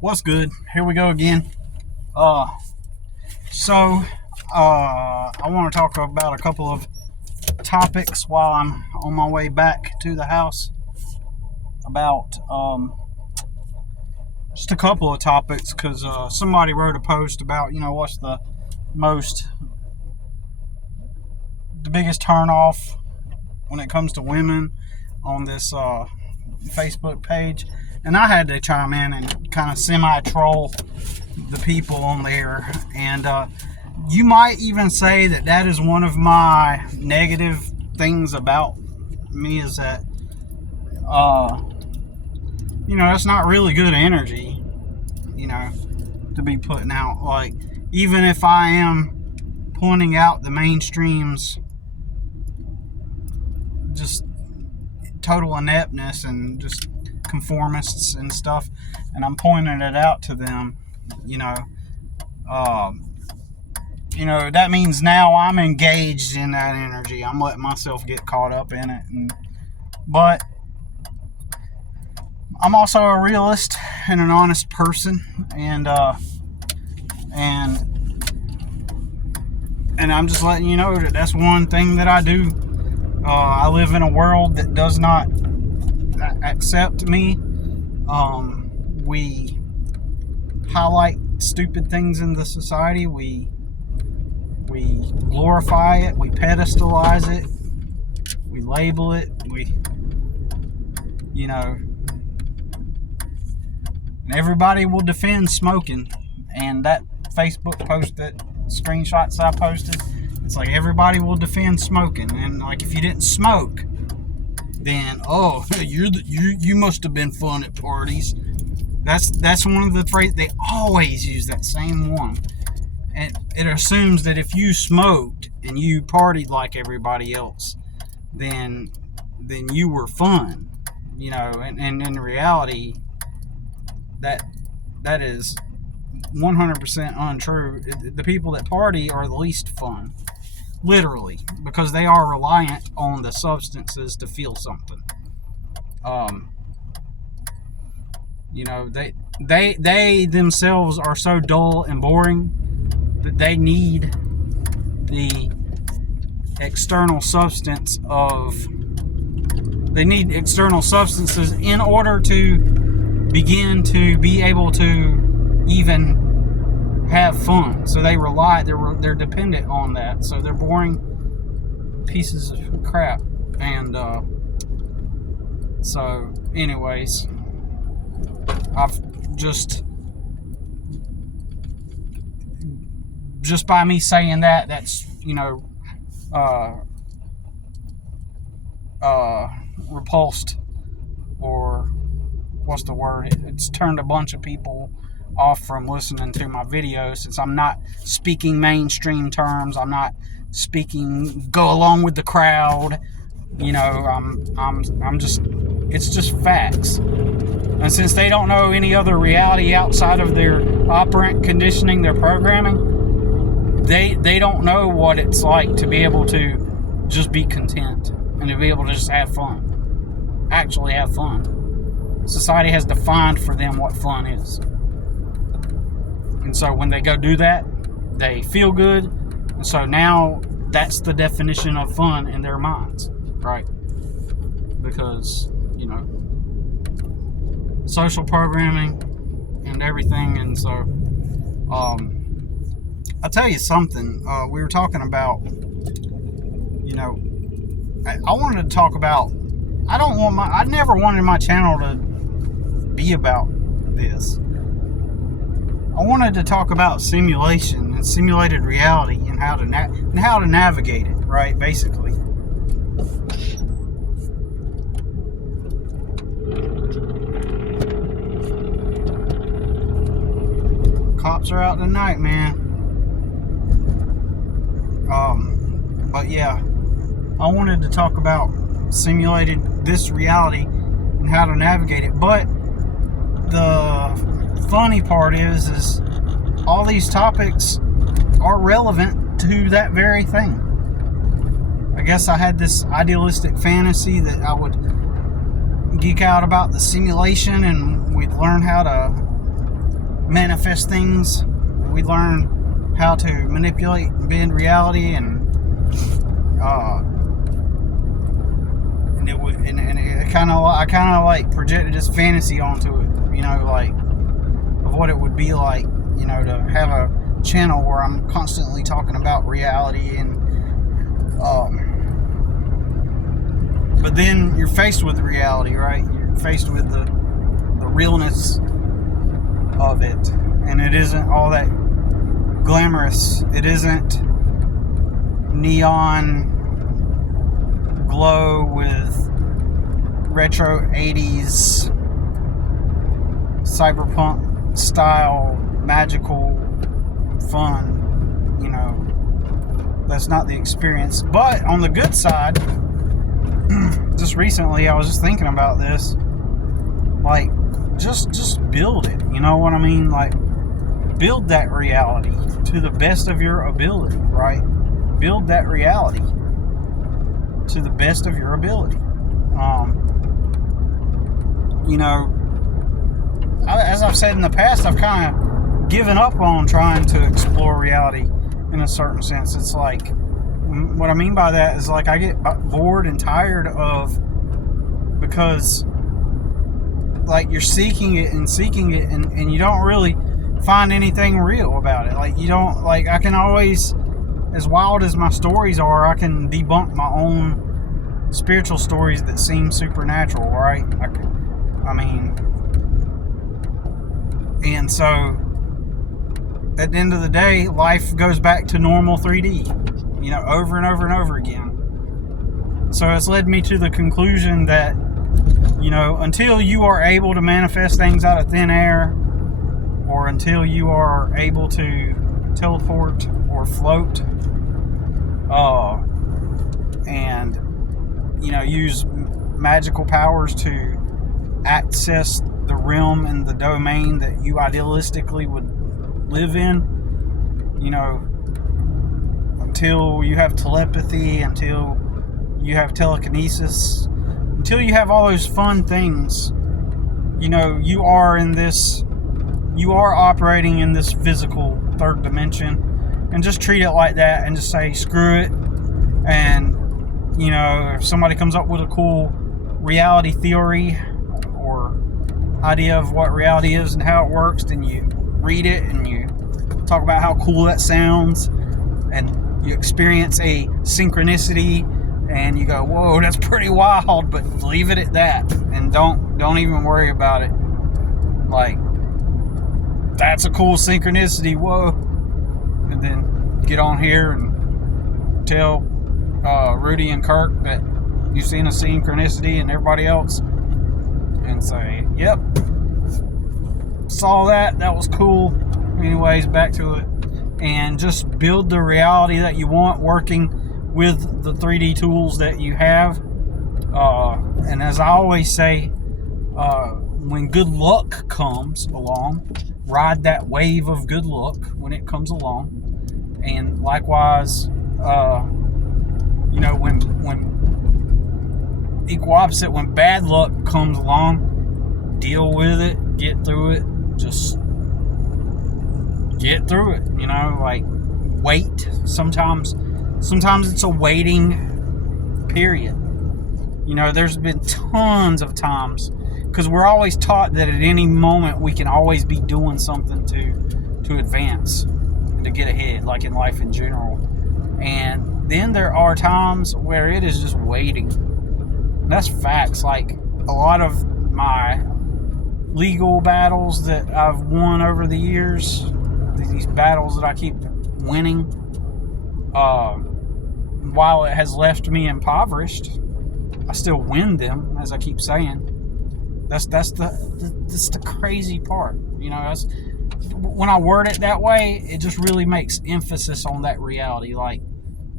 What's good? Here we go again. Uh, I want to talk about a couple of topics while I'm on my way back to the house. About just a couple of topics because somebody wrote a post about what's the biggest turnoff when it comes to women on this Facebook page. And I had to chime in and kind of semi-troll the people on there. And you might even say that is one of my negative things about me is that, it's not really good energy, to be putting out. Like, even if I am pointing out the mainstream's just total ineptness and just conformists and stuff, and I'm pointing it out to them, that means now I'm engaged in that energy. I'm letting myself get caught up in it, but I'm also a realist and an honest person, and I'm just letting you know that that's one thing that I do. I live in a world that does not accept me. We highlight stupid things in the society. We glorify it. We pedestalize it. We label it. And everybody will defend smoking. And that Facebook post, that screenshots I posted, it's like everybody will defend smoking. And like, if you didn't smoke, then you must have been fun at parties. That's one of the phrases they always use, that same one. And it assumes that if you smoked and you partied like everybody else, then you were fun, and in reality, that is 100% untrue. The people that party are the least fun, literally, because they are reliant on the substances to feel something. They themselves are so dull and boring that they need the external substances in order to begin to be able to even have fun. So they're dependent on that. So they're boring pieces of crap. And so anyways, I've just by me saying that's repulsed, or what's the word? It's turned a bunch of people off from listening to my videos, since I'm not speaking mainstream terms. I'm not speaking go along with the crowd. I'm just, it's just facts. And since they don't know any other reality outside of their operant conditioning, their programming, they don't know what it's like to be able to just be content and to be able to just have fun. Actually have fun. Society has defined for them what fun is. And so when they go do that, they feel good. And so now that's the definition of fun in their minds, right? Because, social programming and everything. And so, I'll tell you something. We were talking about, I wanted to talk about, I never wanted my channel to be about this. I wanted to talk about simulation and simulated reality and how to navigate it, right? Basically. Cops are out tonight, man. But yeah, I wanted to talk about this reality and how to navigate it. But the funny part is all these topics are relevant to that very thing. I guess I had this idealistic fantasy that I would geek out about the simulation and we'd learn how to manifest things. We learn how to manipulate and bend reality, and it kind of, I kind of like projected this fantasy onto it, you know, like of what it would be like, you know, to have a channel where I'm constantly talking about reality, and but then you're faced with reality, right? You're faced with the realness of it, and it isn't all that glamorous. It isn't neon glow with retro 80s cyberpunk style magical fun, you know. That's not the experience. But on the good side, just recently I was just thinking about this, like just build it, you know what I mean? Like, build that reality to the best of your ability, right? Build that reality to the best of your ability. You know, as I've said in the past, I've kind of given up on trying to explore reality in a certain sense. It's like, what I mean by that is, like, I get bored and tired of, because like you're seeking it and you don't really find anything real about it. Like, you don't, like, I can always, as wild as my stories are, I can debunk my own spiritual stories that seem supernatural, right? I mean, and so at the end of the day, life goes back to normal 3D, you know, over and over and over again. So it's led me to the conclusion that, you know, until you are able to manifest things out of thin air, or until you are able to teleport or float, and, you know, use magical powers to access the realm and the domain that you idealistically would live in, you know, until you have telepathy, until you have telekinesis, until you have all those fun things, you know, you are operating in this physical third dimension, and just treat it like that, and just say screw it. And, you know, if somebody comes up with a cool reality theory or idea of what reality is and how it works, then you read it and you talk about how cool that sounds, and you experience a synchronicity, and you go, whoa, that's pretty wild, but leave it at that, and don't even worry about it. Like, that's a cool synchronicity, whoa. And then get on here and tell Rudy and Kirk that you've seen a synchronicity, and everybody else, and say, yep, saw that was cool. Anyways, back to it, and just build the reality that you want, working with the 3D tools that you have. And as I always say, when good luck comes along, ride that wave of good luck when it comes along. And likewise, you know, when equal opposite, when bad luck comes along, deal with it, get through it, just get through it, you know, like, wait. Sometimes it's a waiting period. You know, there's been tons of times, because we're always taught that at any moment we can always be doing something to advance and to get ahead, like in life in general. And then there are times where it is just waiting. And that's facts. Like, a lot of my legal battles that I've won over the years, these battles that I keep winning, while it has left me impoverished, I still win them, as I keep saying. That's the crazy part, you know. That's, when I word it that way, it just really makes emphasis on that reality, like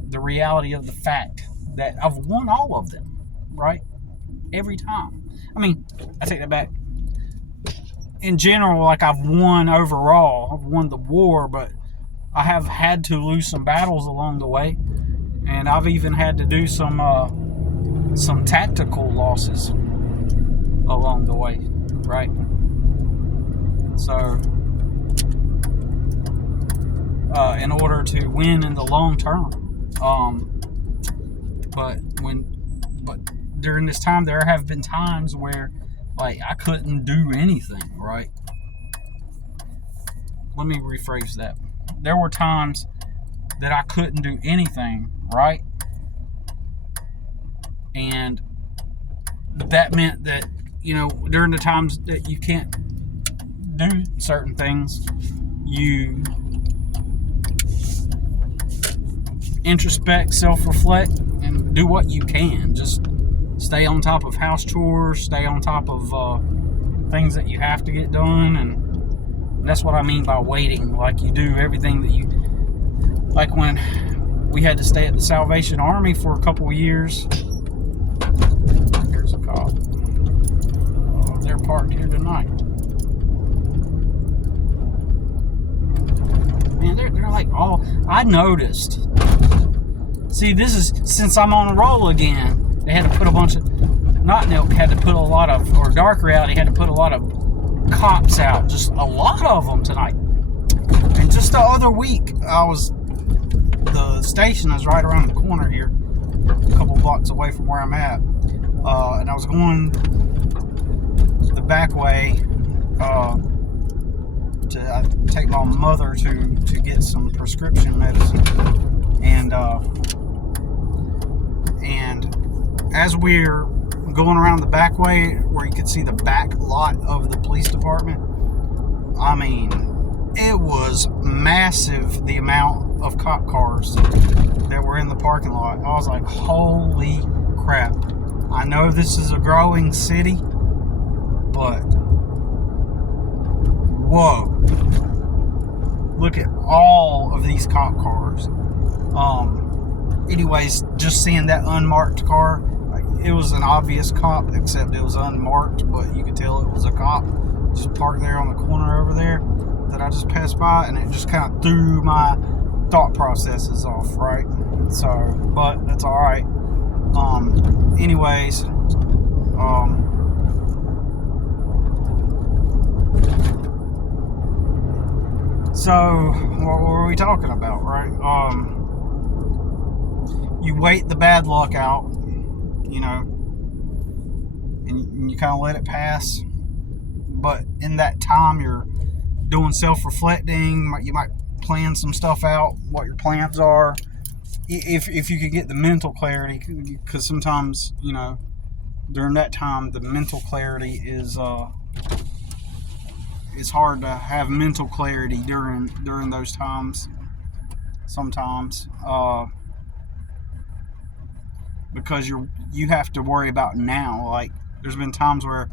the reality of the fact that I've won all of them, right? Every time. I mean, I take that back. In general, like, I've won overall. I've won the war, but I have had to lose some battles along the way, and I've even had to do some tactical losses along the way, right? So in order to win in the long term. But during this time, there have been times where, like, I couldn't do anything, right? Let me rephrase that. There were times that I couldn't do anything, right? And that meant that, during the times that you can't do certain things, you introspect, self-reflect, and do what you can. Just stay on top of house chores, stay on top of things that you have to get done, and that's what I mean by waiting. Like, you do everything that you... Like when we had to stay at the Salvation Army for a couple of years. There's a cop. Oh, they're parked here tonight. Man, they're like all... I noticed. See, this is... Since I'm on a roll again, they had to put a bunch of... Not Nelk had to put a lot of... Or Dark Reality had to put a lot of cops out. Just a lot of them tonight. And just the other week, the station is right around the corner here, a couple blocks away from where I'm at, and I was going the back way to take my mother to get some prescription medicine, and as we're going around the back way where you could see the back lot of the police department, I mean, it was massive, the amount of cop cars that were in the parking lot. I was like, holy crap. I know this is a growing city, but whoa. Look at all of these cop cars. Anyways, just seeing that unmarked car, it was an obvious cop, except it was unmarked, but you could tell it was a cop just parked there on the corner over there that I just passed by, and it just kind of threw my thought processes off, right? So, but that's all right. Anyways, so what were we talking about, right? You wait the bad luck out, and you kind of let it pass. But in that time, you're doing self-reflecting. You might plan some stuff out, what your plans are, if you could get the mental clarity, because sometimes, during that time, the mental clarity is it's hard to have mental clarity during those times sometimes, because you have to worry about now. Like, there's been times where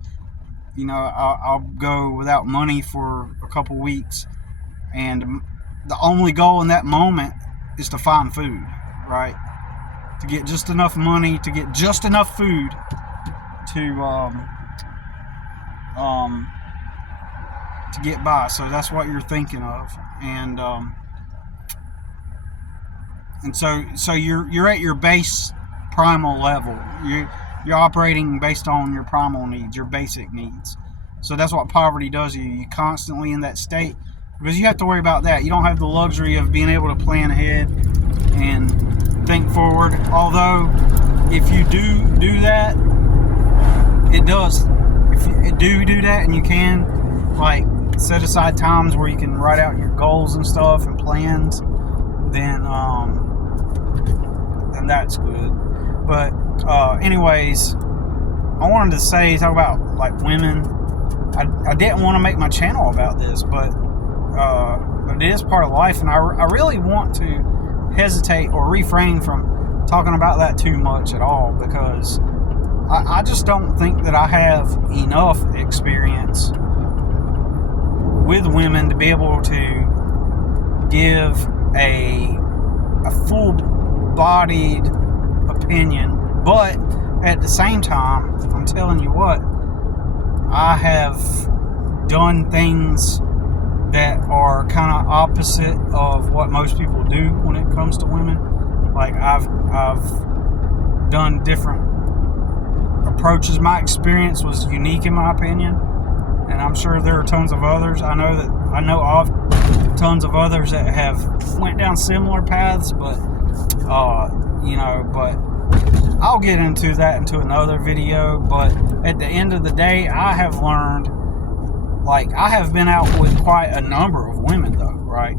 I'll go without money for a couple weeks, and the only goal in that moment is to find food, right? To get just enough money, to get just enough food to get by. So that's what you're thinking of, and so you're at your base primal level. You're operating based on your primal needs, your basic needs. So that's what poverty does to you. You're constantly in that state because you have to worry about that. You don't have the luxury of being able to plan ahead and think forward. Although, if you do that, it does. If you do that, and you can, like, set aside times where you can write out your goals and stuff and plans, then that's good. But anyways, I wanted to talk about, like, women. I didn't want to make my channel about this, but it is part of life, and I really want to hesitate or refrain from talking about that too much at all, because I just don't think that I have enough experience with women to be able to give a full-bodied opinion. But at the same time, I'm telling you what, I have done things that are kind of opposite of what most people do when it comes to women. Like, I've done different approaches. My experience was unique, in my opinion, and I'm sure there are tons of others. I know of tons of others that have went down similar paths, but but I'll get into that into another video. But at the end of the day, I have learned, like, I have been out with quite a number of women though, right?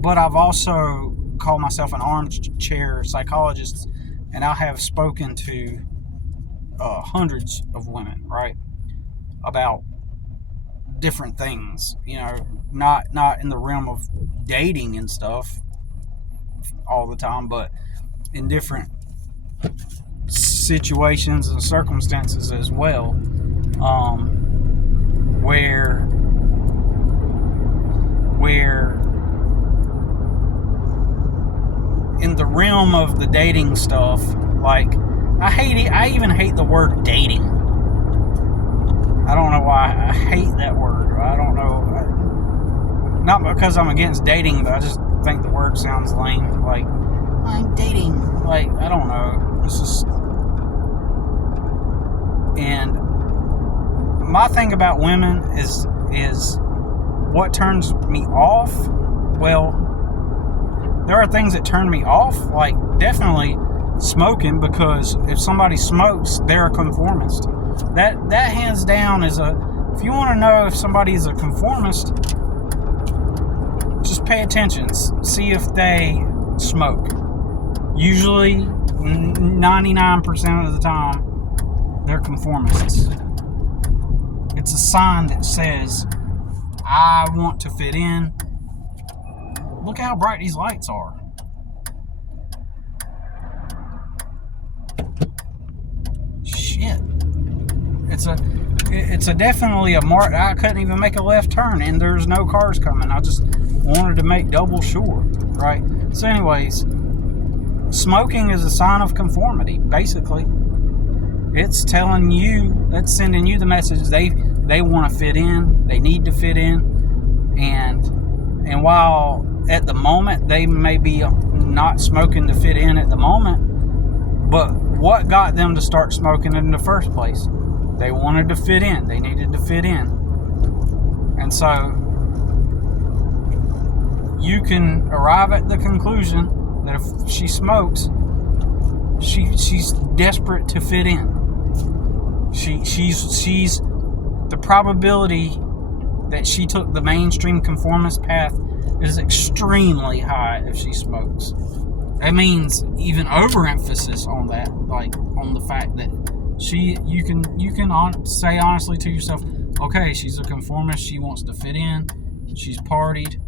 But I've also called myself an armchair psychologist, and I have spoken to hundreds of women, right, about different things, not in the realm of dating and stuff all the time, but in different situations and circumstances as well, where in the realm of the dating stuff, like, I even hate the word dating. I don't know why I hate that word. I don't know. Not because I'm against dating, but I just think the word sounds lame. Like, I'm dating. Like, I don't know. It's just... And my thing about women is what turns me off. Well, there are things that turn me off, like definitely smoking, because if somebody smokes, they're a conformist. That hands down is if you want to know if somebody is a conformist, just pay attention. See if they smoke. Usually, 99% of the time, they're conformists. It's a sign that says, I want to fit in. Look how bright these lights are. Shit. It's a definitely a mark. I couldn't even make a left turn, and there's no cars coming. I just wanted to make double sure, right? So anyways, smoking is a sign of conformity, basically. It's telling you, that's sending you the message they want to fit in, they need to fit in, and while at the moment they may be not smoking to fit in at the moment, but what got them to start smoking in the first place? They wanted to fit in, they needed to fit in. And so you can arrive at the conclusion that if she smokes, she's desperate to fit in. She's the probability that she took the mainstream conformist path is extremely high if she smokes. That means even overemphasis on that, like on the fact that you can say honestly to yourself, okay, she's a conformist, she wants to fit in, she's partied.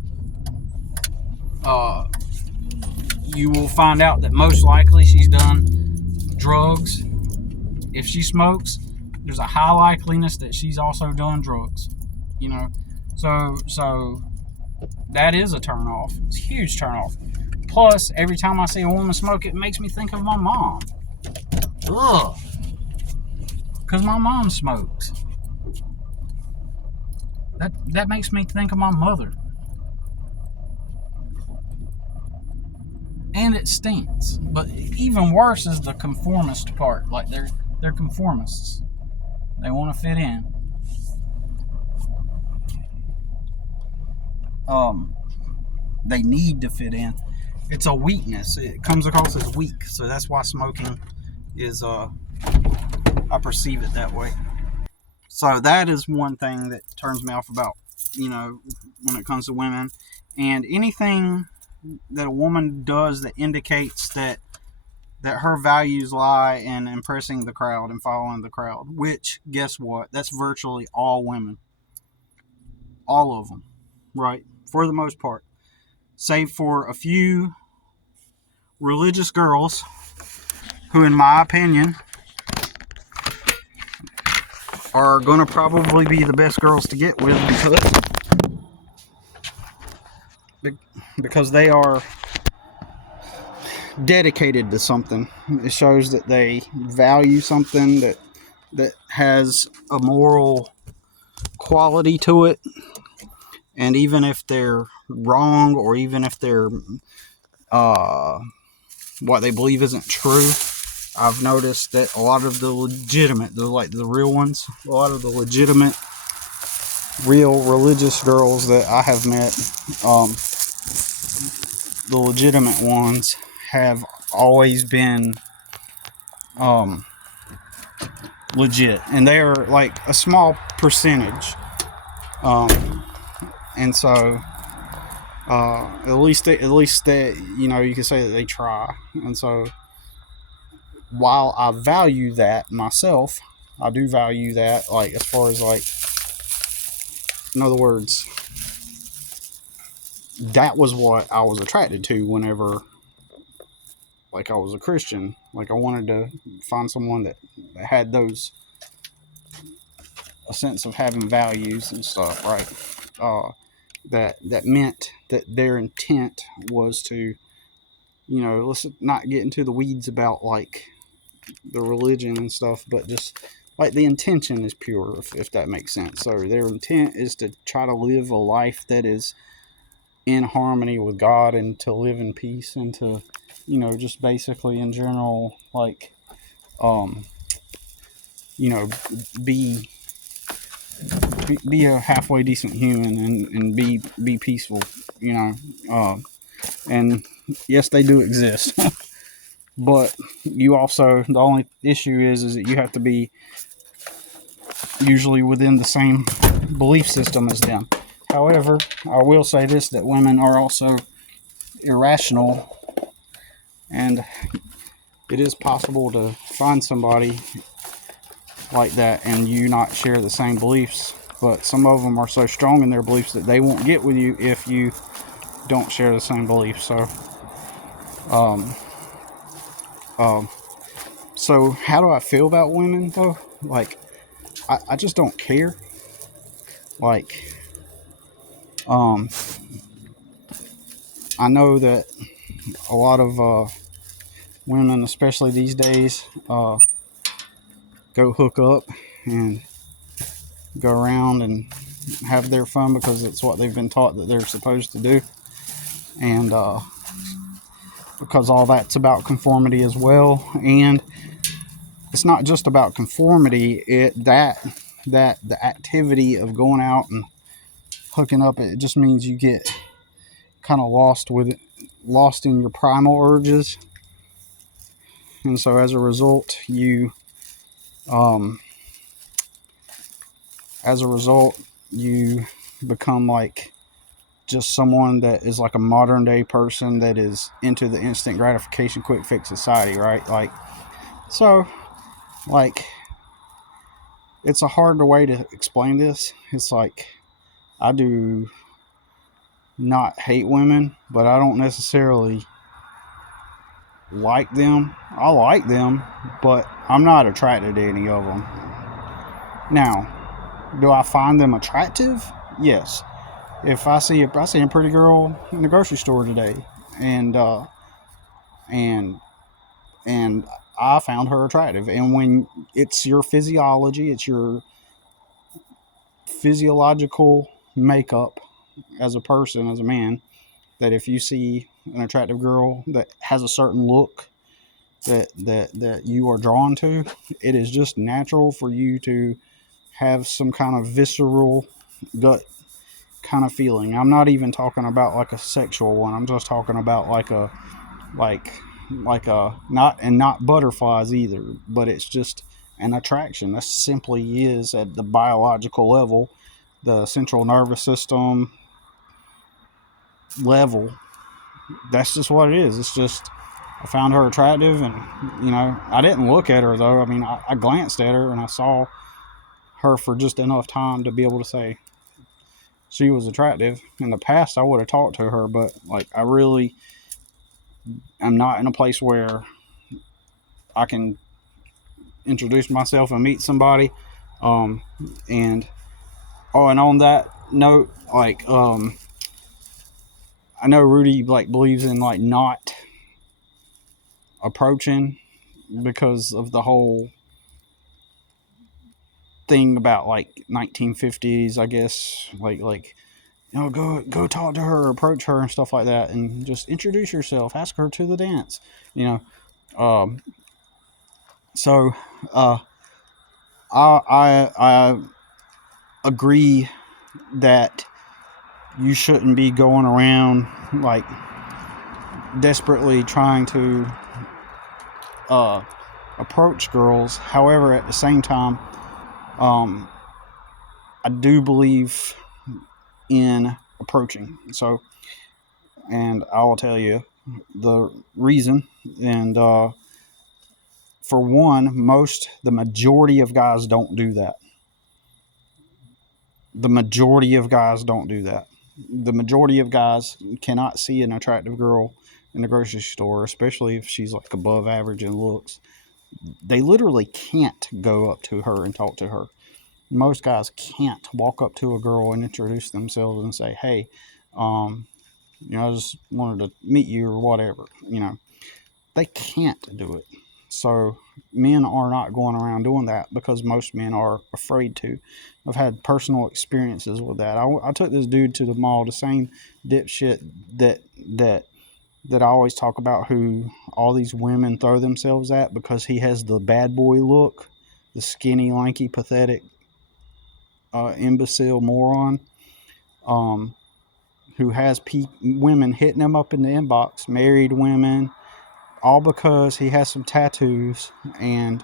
You will find out that most likely she's done drugs. If she smokes, there's a high likeliness that she's also done drugs. So that is a turn off. It's a huge turn off. Plus, every time I see a woman smoke, it makes me think of my mom. Ugh. Because my mom smokes. That makes me think of my mother. And it stinks. But even worse is the conformist part. Like, they're conformists. They want to fit in. They need to fit in. It's a weakness. It comes across as weak. So that's why smoking is, I perceive it that way. So that is one thing that turns me off about, when it comes to women. And anything that a woman does that indicates that her values lie in impressing the crowd and following the crowd, which, guess what? That's virtually all women. All of them, right? For the most part. Save for a few religious girls who, in my opinion, are going to probably be the best girls to get with because they are dedicated to something. It shows that they value something that has a moral quality to it. And even if they're wrong, or even if they're what they believe isn't true, I've noticed that a lot of the legitimate, the real ones, a lot of the legitimate, real religious girls that I have met, the legitimate ones have always been legit, and they are like a small percentage, and so at least that you can say that they try. And so while I value that myself, I do value that, like, as far as, like, in other words, that was what I was attracted to whenever, like, I was a Christian. Like, I wanted to find someone that had those, a sense of having values and stuff, right? That meant that their intent was to, let's not get into the weeds about, like, the religion and stuff, but just, like, the intention is pure, if that makes sense. So their intent is to try to live a life that is in harmony with God, and to live in peace, and to, just basically in general, like, be a halfway decent human, and be peaceful, and yes, they do exist. But you also, the only issue is that you have to be usually within the same belief system as them. However, I will say this, that women are also irrational, and it is possible to find somebody like that and you not share the same beliefs. But some of them are so strong in their beliefs that they won't get with you if you don't share the same beliefs. So how do I feel about women, though? Like, I just don't care. Like, I know that a lot of women, especially these days, go hook up and go around and have their fun because it's what they've been taught that they're supposed to do. And because all that's about conformity as well. And it's not just about conformity, the activity of going out and hooking up, it just means you get kind of lost in your primal urges. And so as a result, you become like just someone that is like a modern day person that is into the instant gratification, quick fix society, right? Like, so, like, it's a hard way to explain this. It's like, I do not hate women, but I don't necessarily like them. I like them, but I'm not attracted to any of them. Now, do I find them attractive? Yes. If I see a pretty girl in the grocery store today, and I found her attractive, and when it's your physiology, it's your physiological makeup as a person, as a man, that if you see an attractive girl that has a certain look that you are drawn to, it is just natural for you to have some kind of visceral gut kind of feeling. I'm not even talking about like a sexual one. I'm just talking about like a not butterflies either, but it's just an attraction. That simply is, at the biological level, the central nervous system level. That's just what it is. It's just, I found her attractive, and I didn't look at her though. I mean, I glanced at her and I saw her for just enough time to be able to say she was attractive. In the past, I would have talked to her, but like, I really am not in a place where I can introduce myself and meet somebody. And on that note, like, I know Rudy like believes in like not approaching because of the whole thing about like 1950s, I guess, like go talk to her, approach her and stuff like that, and just introduce yourself, ask her to the dance, So, I agree that you shouldn't be going around like desperately trying to approach girls. However, at the same time, I do believe in approaching. So, and I will tell you the reason. And for one, the majority of guys don't do that. The majority of guys don't do that. The majority of guys cannot see an attractive girl in the grocery store, especially if she's like above average in looks. They literally can't go up to her and talk to her. Most guys can't walk up to a girl and introduce themselves and say, "Hey, I just wanted to meet you," or whatever. They can't do it. So men are not going around doing that because most men are afraid to. I've had personal experiences with that. I took this dude to the mall, the same dipshit that that that I always talk about, who all these women throw themselves at because he has the bad boy look, the skinny, lanky, pathetic, imbecile moron, um, who has women hitting him up in the inbox, married women, all because he has some tattoos and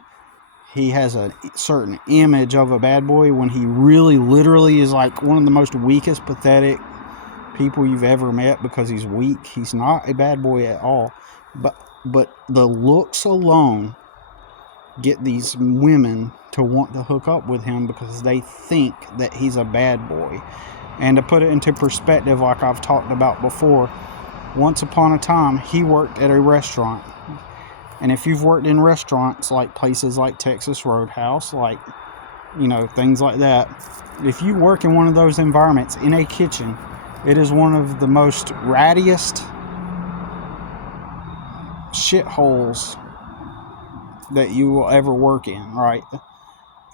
he has a certain image of a bad boy when he really literally is like one of the most weakest, pathetic people you've ever met because he's weak. He's not a bad boy at all. But the looks alone get these women to want to hook up with him because they think that he's a bad boy. And to put it into perspective, like I've talked about before, once upon a time, he worked at a restaurant. And if you've worked in restaurants, like places like Texas Roadhouse, like, things like that, if you work in one of those environments in a kitchen, it is one of the most rattiest shitholes that you will ever work in, right?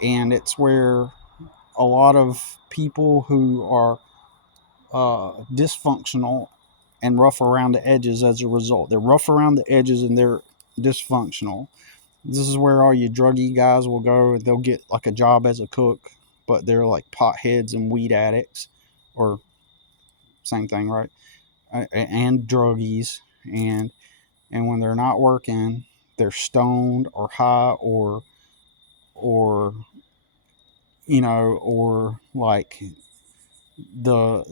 And it's where a lot of people who are dysfunctional and rough around the edges as a result. They're rough around the edges and they're dysfunctional. This is where all you druggy guys will go. They'll get like a job as a cook, but they're like potheads and weed addicts, or same thing, right? And druggies, and when they're not working, they're stoned or high or or like the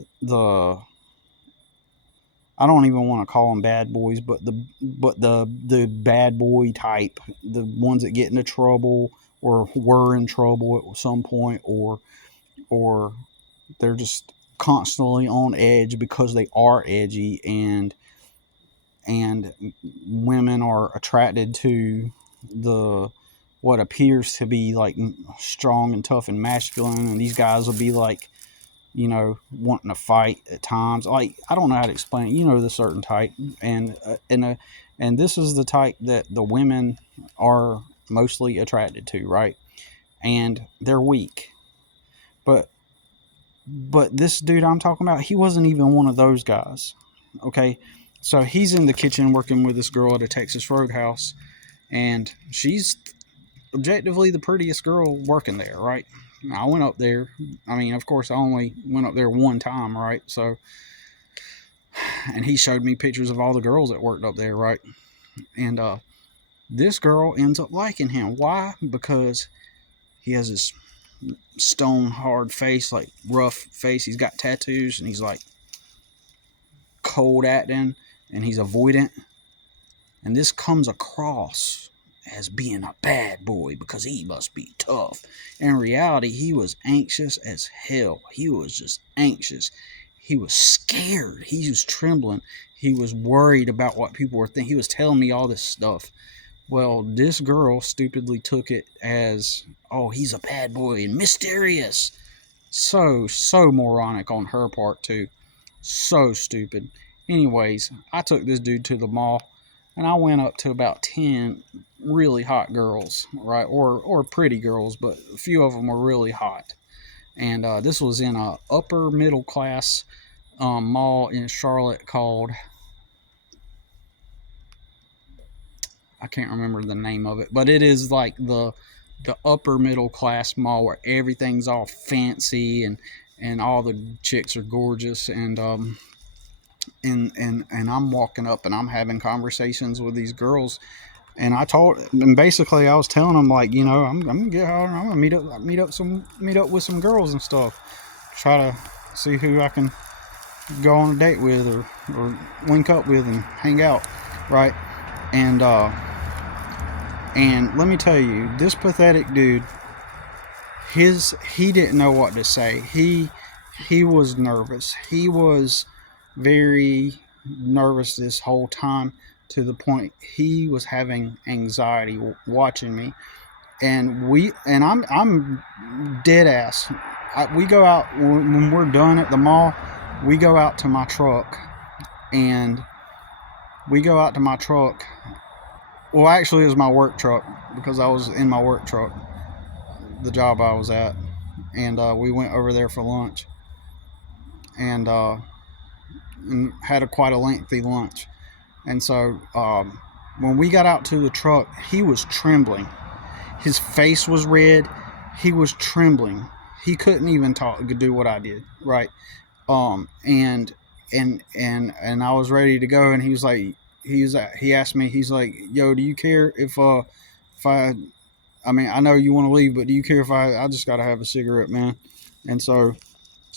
I don't even want to call them bad boys, but the bad boy type, the ones that get into trouble or were in trouble at some point, or they're just constantly on edge because they are edgy, and women are attracted to the what appears to be like strong and tough and masculine, and these guys will be like, wanting to fight at times. Like, I don't know how to explain it. The certain type, and this is the type that the women are mostly attracted to, right? And they're weak, but this dude I'm talking about, he wasn't even one of those guys. Okay, so he's in the kitchen working with this girl at a Texas Roadhouse, and she's objectively the prettiest girl working there, right? I went up there. I mean, of course, I only went up there one time, right? So, and he showed me pictures of all the girls that worked up there, right? And this girl ends up liking him. Why? Because he has this stone hard face, like rough face. He's got tattoos, and he's like cold acting, and he's avoidant. And this comes across as being a bad boy because he must be tough. In reality, he was anxious as hell. He was just anxious. He was scared. He was trembling. He was worried about what people were thinking. He was telling me all this stuff. Well, this girl stupidly took it as, oh, he's a bad boy and mysterious. So moronic on her part, too. So stupid. Anyways, I took this dude to the mall, and I went up to about 10 really hot girls, right? Or pretty girls, but a few of them were really hot. And this was in a upper middle class mall in Charlotte called I can't remember the name of it, but it is like the upper middle class mall where everything's all fancy and all the chicks are gorgeous and I'm walking up and I'm having conversations with these girls and basically I was telling them like, I'm gonna get out and I'm gonna meet up with some girls and stuff, try to see who I can go on a date with or link up with and hang out, right? And and let me tell you, this pathetic dude, he didn't know what to say. He was nervous. He was very nervous this whole time, to the point he was having anxiety watching me. And I'm dead ass. We go out when we're done at the mall. We go out to my truck, and we go out to my truck. Well, actually, it was my work truck because I was in my work truck, the job I was at, and we went over there for lunch, and had quite a lengthy lunch. And so when we got out to the truck, he was trembling. His face was red. He was trembling. He couldn't even do what I did, right? And I was ready to go, and he was like, he asked me, he's like, "Yo, do you care if I mean, I know you want to leave, but do you care if I just gotta have a cigarette, man?" And so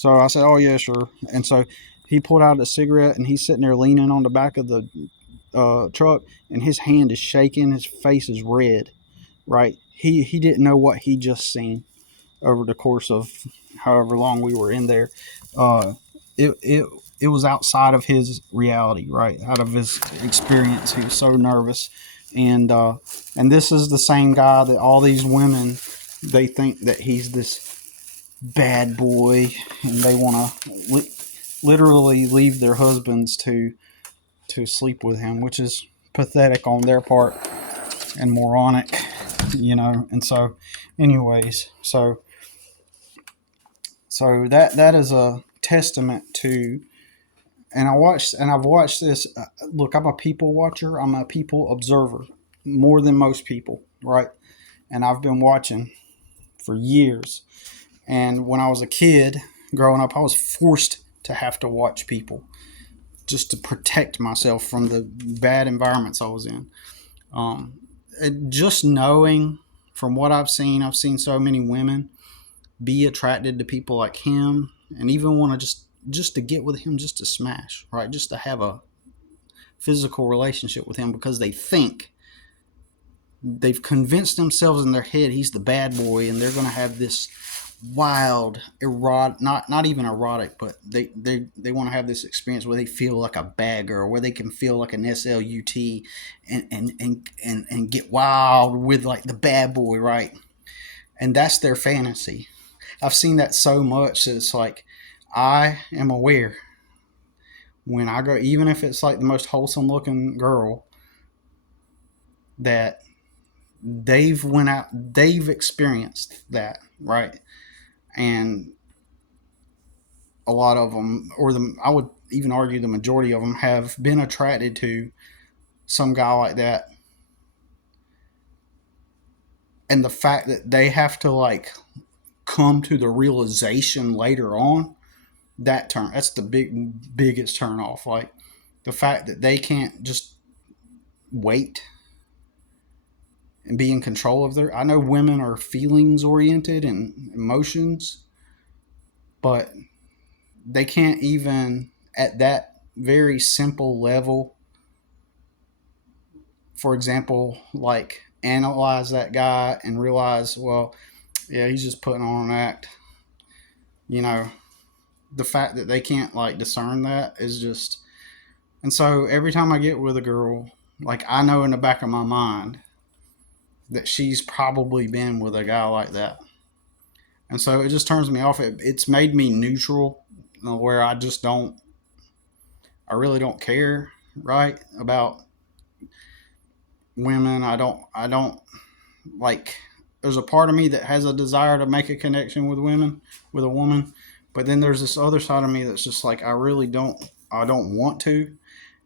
I said, "Oh yeah, sure." And so he pulled out a cigarette, and he's sitting there leaning on the back of the truck, and his hand is shaking, his face is red, right? He didn't know what he just seen over the course of however long we were in there. It was outside of his reality, right? Out of his experience. He was so nervous. And this is the same guy that all these women, they think that he's this bad boy, and they want to literally leave their husbands to sleep with him, which is pathetic on their part and moronic, And so, anyways, so that is a testament to. And I've watched this. Look, I'm a people watcher. I'm a people observer, more than most people, right? And I've been watching for years. And when I was a kid, growing up, I was forced to have to watch people just to protect myself from the bad environments I was in. Just knowing from what I've seen so many women be attracted to people like him, and even want to just to get with him, just to smash, right? Just to have a physical relationship with him, because they've convinced themselves in their head he's the bad boy, and they're going to have this wild, erotic, not even erotic, but they want to have this experience where they feel like a bagger, or where they can feel like an SLUT and get wild with like the bad boy, right? And that's their fantasy. I've seen that so much that it's like, I am aware when I go, even if it's like the most wholesome looking girl, that they've experienced that, right? And a lot of them, I would even argue the majority of them, have been attracted to some guy like that. And the fact that they have to like come to the realization later on, that's the biggest turn off. Like the fact that they can't just wait and be in control of I know women are feelings oriented and emotions, but they can't even at that very simple level, for example, like analyze that guy and realize, well, yeah, he's just putting on an act. The fact that they can't like discern that is just. And so every time I get with a girl, like I know in the back of my mind that she's probably been with a guy like that. And so it just turns me off. It's made me neutral, where I really don't care, right, about women. I don't like, there's a part of me that has a desire to make a connection with a woman. But then there's this other side of me that's just like, I don't want to.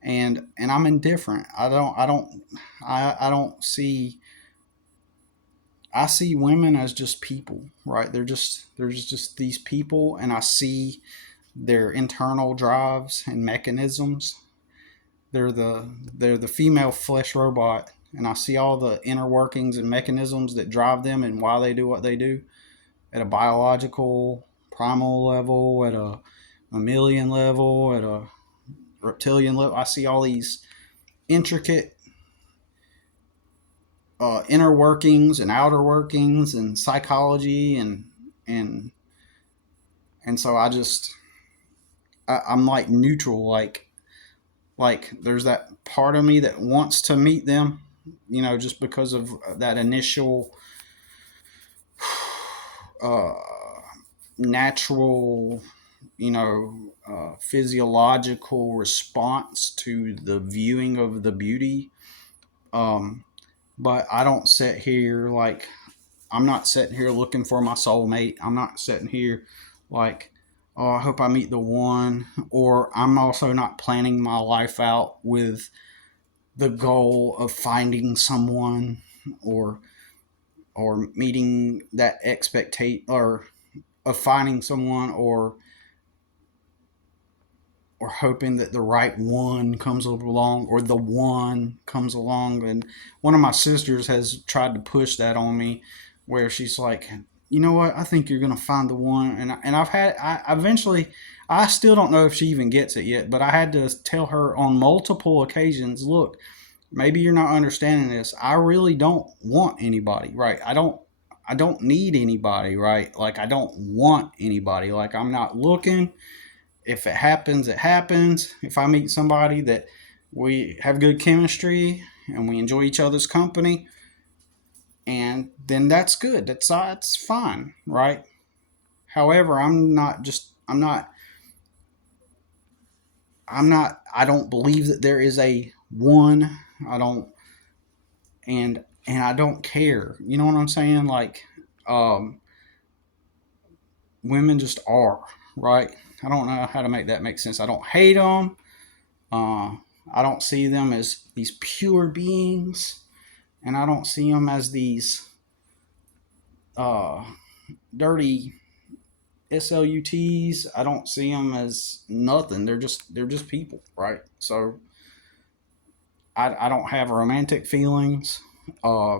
and I'm indifferent. I don't see. I see women as just people, right? There's just these people, and I see their internal drives and mechanisms. They're the female flesh robot, and I see all the inner workings and mechanisms that drive them and why they do what they do at a biological primal level, at a mammalian level, at a reptilian level. I see all these intricate inner workings and outer workings and psychology and and so I'm like neutral, like there's that part of me that wants to meet them, just because of that initial uh, natural, physiological response to the viewing of the beauty. Um, but I don't sit here like I'm not sitting here looking for my soulmate. I'm not sitting here like, oh, I hope I meet the one. Or I'm also not planning my life out with the goal of finding someone or meeting that expectate or of finding someone or hoping that the right one comes along or the one comes along. And one of my sisters has tried to push that on me, where she's like, you know what, I think you're gonna find the one. And I eventually, I still don't know if she even gets it yet, but I had to tell her on multiple occasions, look, maybe you're not understanding this. I really don't want anybody, right? I don't need anybody, right? Like I don't want anybody. Like I'm not looking. If it happens, it happens. If I meet somebody that we have good chemistry and we enjoy each other's company, and then that's good. That's fine, right? However, I don't believe that there is a one. I don't and I don't care. You know what I'm saying? Like um women just are, right? I don't know how to make that make sense. I don't hate them. Uh, I don't see them as these pure beings, and I don't see them as these uh, dirty sluts. I don't see them as nothing. They're just people, right? So I don't have romantic feelings. Uh,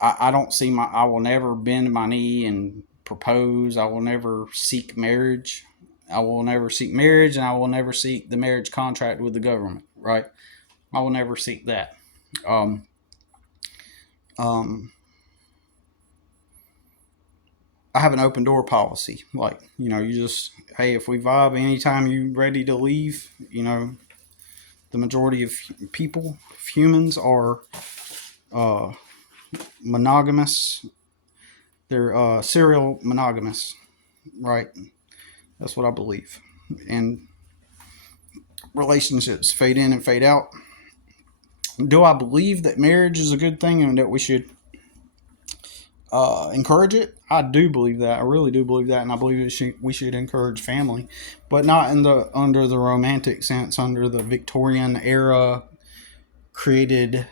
I don't see my. I will never bend my knee and propose. I will never seek marriage. I will never seek marriage, and I will never seek the marriage contract with the government. Right? I will never seek that. Um, um, I have an open door policy. Like, you just, hey, if we vibe, anytime you ready to leave, the majority of people, of humans, are uh, monogamous. They're serial monogamous, right? That's what I believe. And relationships fade in and fade out. Do I believe that marriage is a good thing and that we should encourage it? I do believe that. I really do believe that, and I believe we should encourage family, but not in the under the romantic sense, under the Victorian era created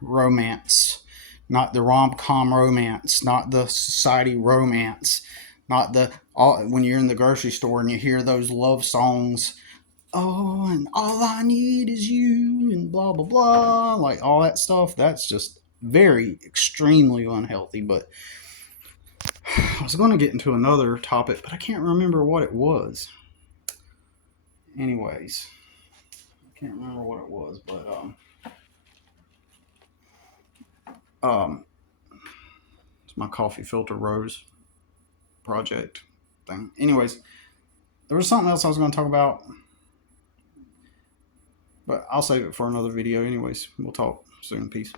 romance, not the rom com romance, not the society romance, not the all when you're in the grocery store and you hear those love songs. Oh, and all I need is you, and blah blah blah, like all that stuff. That's just very extremely unhealthy. But I was going to get into another topic, but I can't remember what it was. Anyways, I can't remember what it was, but um, it's my coffee filter rose project thing. Anyways, there was something else I was going to talk about, but I'll save it for another video. Anyways, we'll talk soon. Peace.